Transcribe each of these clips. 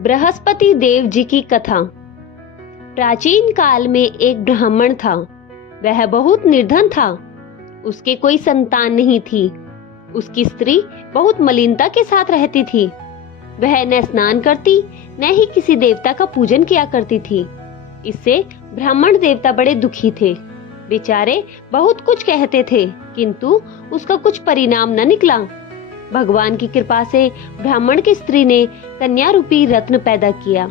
बृहस्पति देव जी की कथा। प्राचीन काल में एक ब्राह्मण था। वह बहुत निर्धन था। उसके कोई संतान नहीं थी। उसकी स्त्री बहुत मलिनता के साथ रहती थी। वह न स्नान करती न ही किसी देवता का पूजन किया करती थी। इससे ब्राह्मण देवता बड़े दुखी थे। बेचारे बहुत कुछ कहते थे, किंतु उसका कुछ परिणाम न निकला। भगवान की कृपा से ब्राह्मण की स्त्री ने कन्या रूपी रत्न पैदा किया।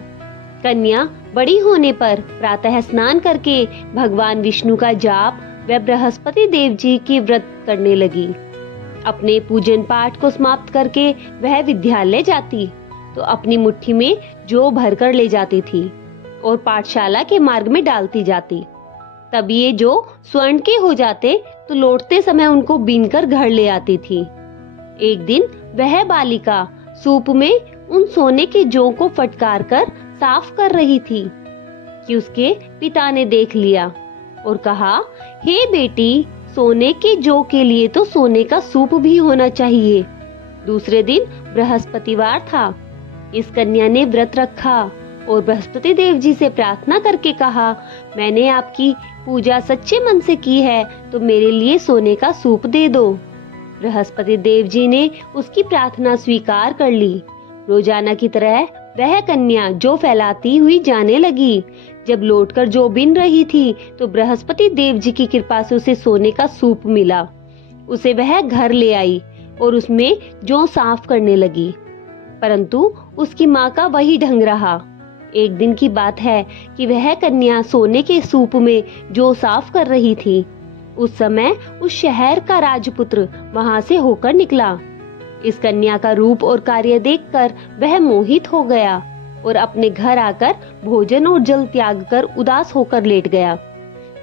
कन्या बड़ी होने पर प्रातः स्नान करके भगवान विष्णु का जाप व बृहस्पति देव जी की व्रत करने लगी। अपने पूजन पाठ को समाप्त करके वह विद्यालय जाती तो अपनी मुट्ठी में जौ भरकर ले जाती थी और पाठशाला के मार्ग में डालती जाती। तब ये जौ स्वर्ण के हो जाते तो लौटते समय उनको बीनकर घर ले आती थी। एक दिन वह बालिका सूप में उन सोने के जौ को फटकार कर साफ कर रही थी कि उसके पिता ने देख लिया और कहा, हे बेटी, सोने के जौ के लिए तो सोने का सूप भी होना चाहिए। दूसरे दिन बृहस्पतिवार था। इस कन्या ने व्रत रखा और बृहस्पति देव जी से प्रार्थना करके कहा, मैंने आपकी पूजा सच्चे मन से की है तो मेरे लिए सोने का सूप दे दो। बृहस्पति देव जी ने उसकी प्रार्थना स्वीकार कर ली। रोजाना की तरह वह कन्या जौ फैलाती हुई जाने लगी। जब लौटकर जौ बीन रही थी तो बृहस्पति देव जी की कृपा से उसे सोने का सूप मिला। उसे वह घर ले आई और उसमें जौ साफ करने लगी, परंतु उसकी माँ का वही ढंग रहा। एक दिन की बात है कि वह कन्या सोने के सूप में जौ साफ कर रही थी। उस समय उस शहर का राजपुत्र वहां से होकर निकला। इस कन्या का रूप और कार्य देखकर वह मोहित हो गया और अपने घर आकर भोजन और जल त्याग कर उदास होकर लेट गया।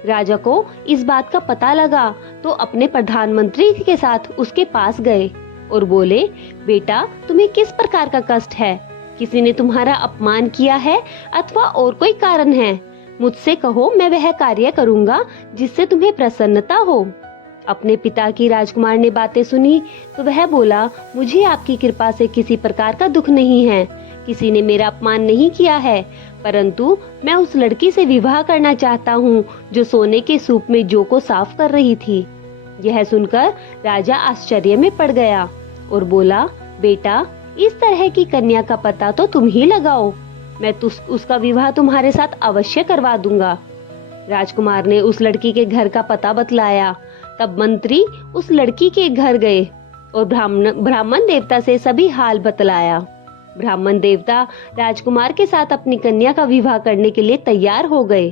राजा को इस बात का पता लगा तो अपने प्रधानमंत्री के साथ उसके पास गए और बोले, बेटा, तुम्हें किस प्रकार का कष्ट है? किसी ने तुम्हारा अपमान किया है अथवा और कोई कारण है? मुझसे कहो, मैं वह कार्य करूंगा जिससे तुम्हें प्रसन्नता हो। अपने पिता की राजकुमार ने बातें सुनी तो वह बोला, मुझे आपकी कृपा से किसी प्रकार का दुख नहीं है। किसी ने मेरा अपमान नहीं किया है, परंतु मैं उस लड़की से विवाह करना चाहता हूँ जो सोने के सूप में जौ को साफ कर रही थी। यह सुनकर राजा आश्चर्य में पड़ गया और बोला, बेटा, इस तरह की कन्या का पता तो तुम ही लगाओ। मैं उसका विवाह तुम्हारे साथ अवश्य करवा दूंगा। राजकुमार ने उस लड़की के घर का पता बतलाया। तब मंत्री उस लड़की के घर गए और ब्राह्मण देवता से सभी हाल बतलाया। ब्राह्मण देवता राजकुमार के साथ अपनी कन्या का विवाह करने के लिए तैयार हो गए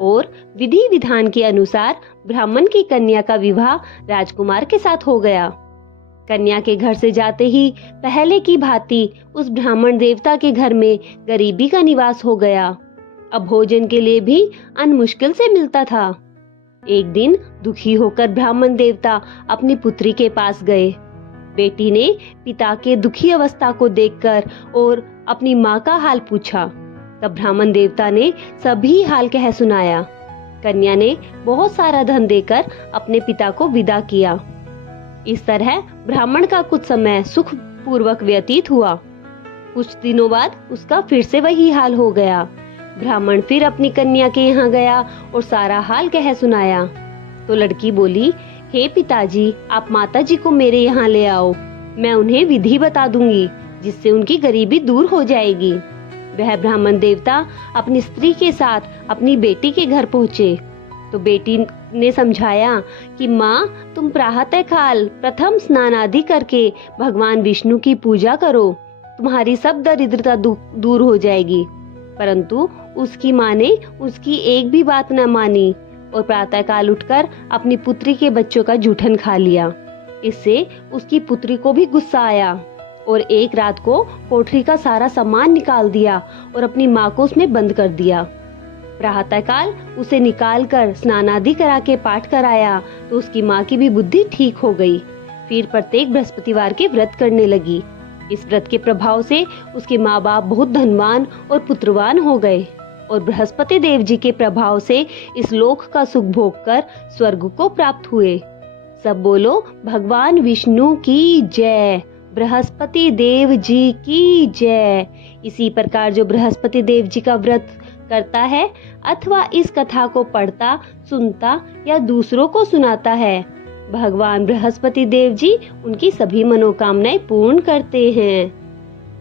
और विधि विधान के अनुसार ब्राह्मण की कन्या का विवाह राजकुमार के साथ हो गया। कन्या के घर से जाते ही पहले की भांति उस ब्राह्मण देवता के घर में गरीबी का निवास हो गया। अब भोजन के लिए भी अन्न मुश्किल से मिलता था। एक दिन दुखी होकर ब्राह्मण देवता अपनी पुत्री के पास गए। बेटी ने पिता के दुखी अवस्था को देखकर और अपनी माँ का हाल पूछा। तब ब्राह्मण देवता ने सभी हाल कह सुनाया। कन्या ने बहुत सारा धन देकर अपने पिता को विदा किया। इस तरह ब्राह्मण का कुछ समय सुख पूर्वक व्यतीत हुआ। कुछ दिनों बाद उसका फिर से वही हाल हो गया। ब्राह्मण फिर अपनी कन्या के यहाँ गया और सारा हाल कह सुनाया। तो लड़की बोली, हे पिताजी, आप माताजी को मेरे यहाँ ले आओ। मैं उन्हें विधि बता दूंगी जिससे उनकी गरीबी दूर हो जाएगी। वह ब्राह्मण देवता अपनी स्त्री के साथ अपनी बेटी के घर पहुँचे तो बेटी ने समझाया कि माँ, तुम प्रातः काल प्रथम स्नान आदि करके भगवान विष्णु की पूजा करो, तुम्हारी सब दरिद्रता दूर हो जाएगी। परंतु उसकी माँ ने उसकी एक भी बात न मानी और प्रातः काल उठकर अपनी पुत्री के बच्चों का जूठन खा लिया। इससे उसकी पुत्री को भी गुस्सा आया और एक रात को कोठरी का सारा सामान निकाल दिया और अपनी माँ को उसमें बंद कर दिया। प्रातःकाल उसे निकालकर स्नान आदि करा के पाठ कराया तो उसकी माँ की भी बुद्धि ठीक हो गई। फिर प्रत्येक बृहस्पतिवार के व्रत करने लगी। इस व्रत के प्रभाव से उसके माँ बाप बहुत धनवान और पुत्रवान हो गए और बृहस्पति देव जी के प्रभाव से इस लोक का सुख भोग कर स्वर्ग को प्राप्त हुए। सब बोलो, भगवान विष्णु की जय। बृहस्पति देव जी की जय। इसी प्रकार जो बृहस्पति देव जी का व्रत करता है अथवा इस कथा को पढ़ता, सुनता या दूसरों को सुनाता है, भगवान बृहस्पति देव जी उनकी सभी मनोकामनाएं पूर्ण करते हैं।